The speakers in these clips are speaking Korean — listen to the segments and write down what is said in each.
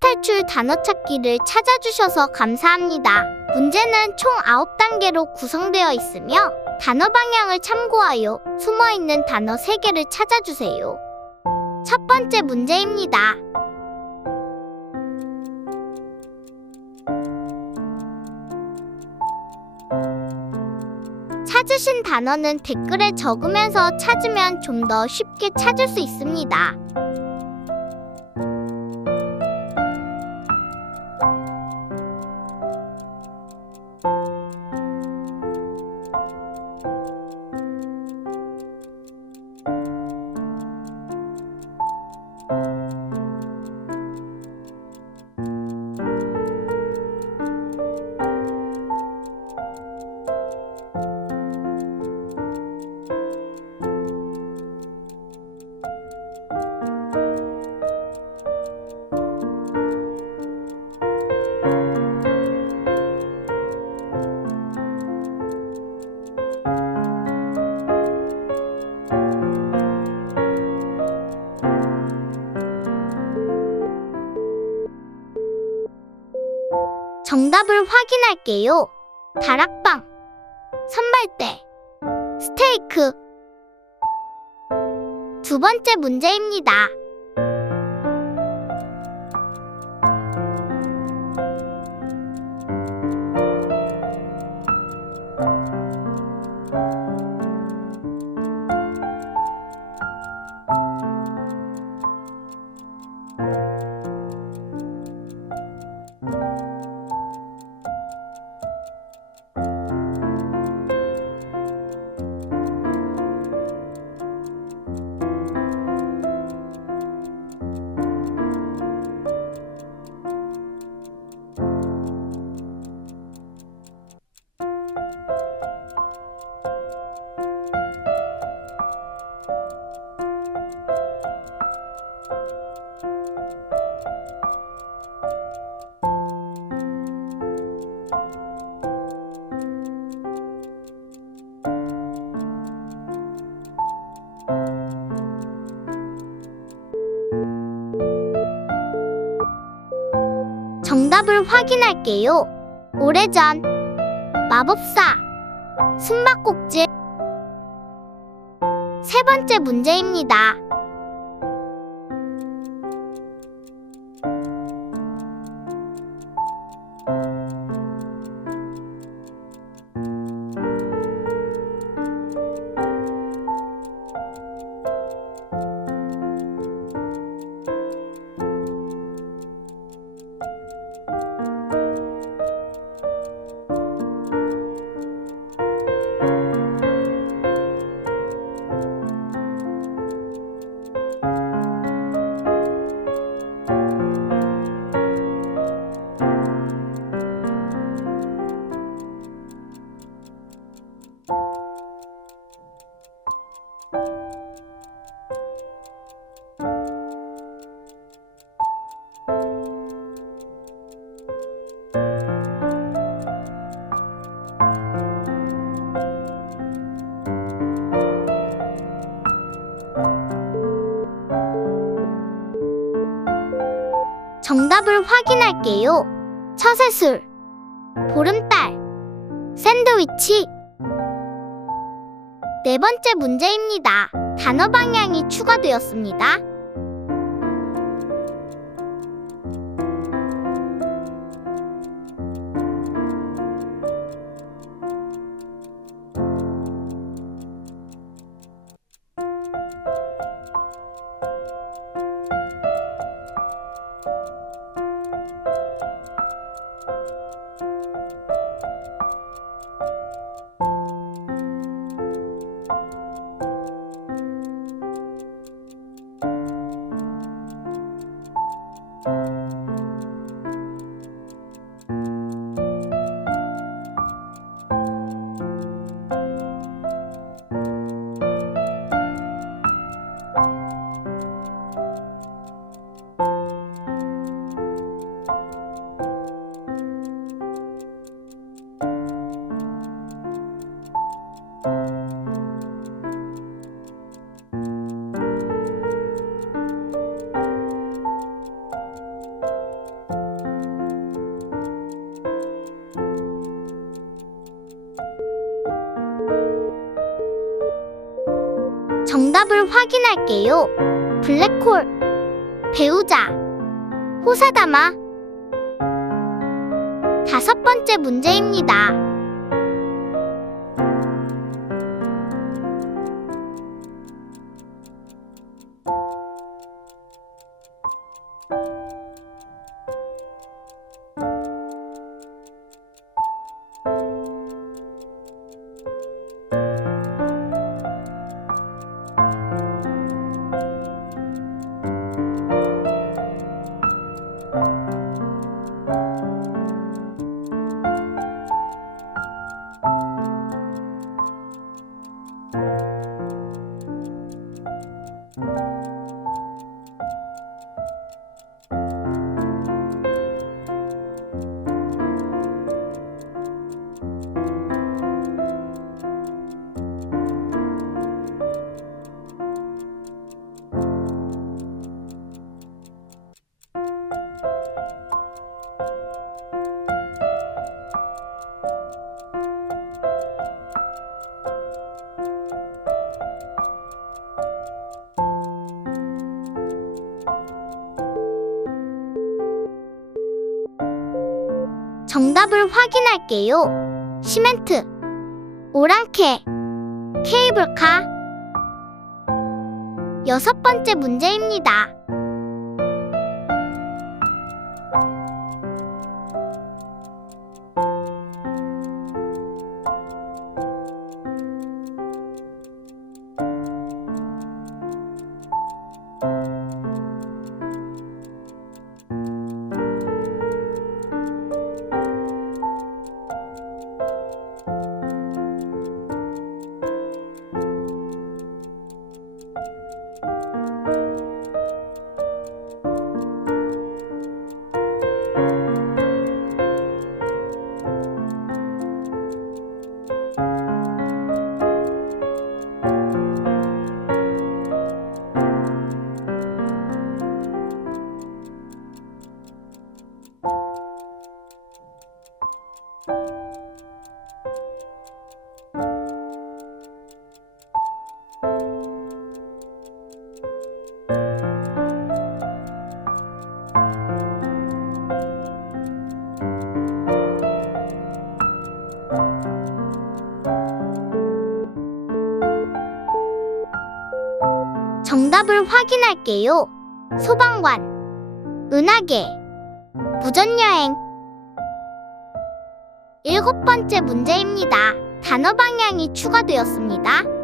탈출 단어 찾기를 찾아주셔서 감사합니다. 문제는 총 9단계로 구성되어 있으며 단어 방향을 참고하여 숨어 있는 단어 3개를 찾아주세요. 첫 번째 문제입니다. 찾으신 단어는 댓글에 적으면서 찾으면 좀 더 쉽게 찾을 수 있습니다. 정답을 확인할게요. 다락방, 선발대, 스테이크. 두 번째 문제입니다. 정답을 확인할게요. 오래전 마법사 숨바꼭질 세 번째 문제입니다. 정답을 확인할게요. 처세술, 보름달, 샌드위치. 네 번째 문제입니다. 단어 방향이 추가되었습니다. 확인할게요. 블랙홀, 배우자, 호사다마. 다섯 번째 문제입니다. 확인할게요. 시멘트, 오랑캐, 케이블카. 여섯 번째 문제입니다. 정답을 확인할게요. 소방관, 은하계, 무전여행. 일곱 번째 문제입니다. 단어 방향이 추가되었습니다.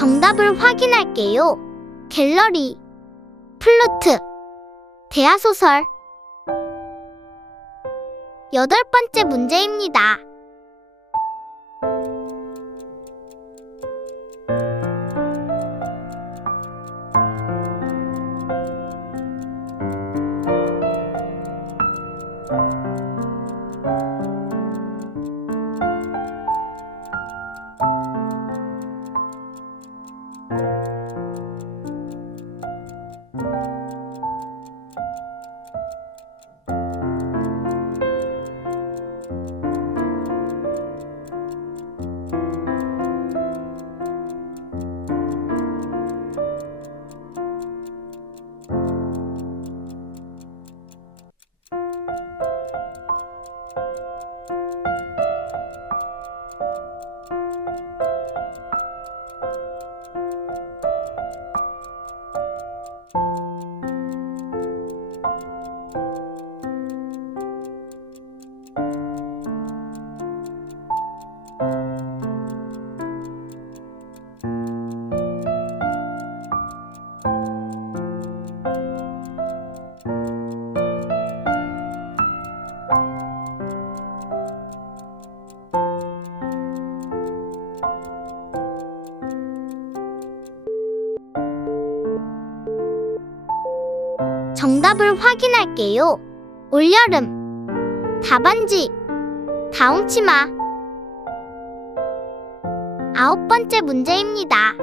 정답을 확인할게요. 갤러리, 플루트, 대하소설. 여덟 번째 문제입니다. 정답을 확인할게요. 올여름 다반지 다홍치마 아홉 번째 문제입니다.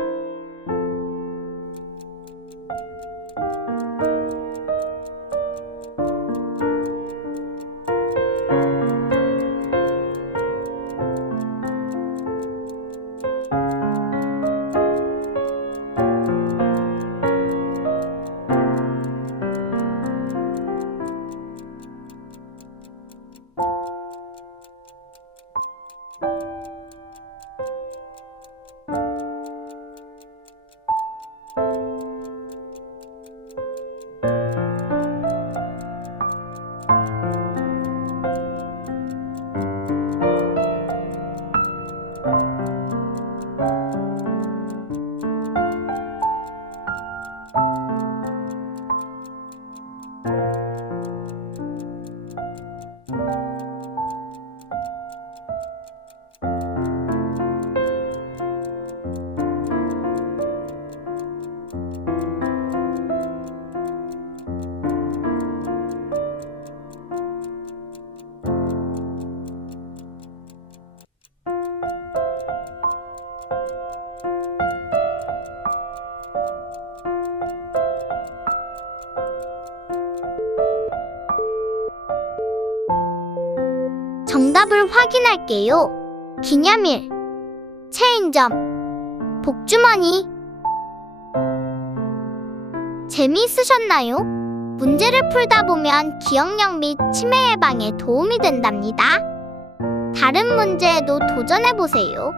정답을 확인할게요. 기념일, 체인점, 복주머니. 재미있으셨나요? 문제를 풀다 보면 기억력 및 치매 예방에 도움이 된답니다. 다른 문제에도 도전해보세요.